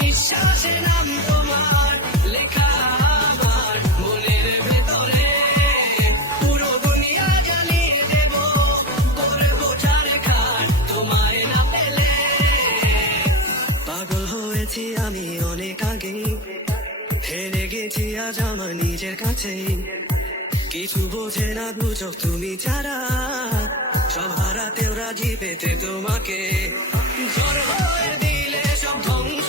নিঃশ্বাসে নাম তোমার লেখা আমার মনের ভেতরে, পুরো দুনিয়া জ্বালিয়ে দেব, করবো ছারখার তোমায় না পেলে। পাগল হয়েছি আমি অনেক আগে, হেরে গেছি আজ আমার নিজের কাছেই। কিছু বোঝে না দু চোখ তুমি ছাড়া, সব হারাতেও রাজি পেতে তোমাকে। ঝড় হয়ে দিলে সব ধ্বংস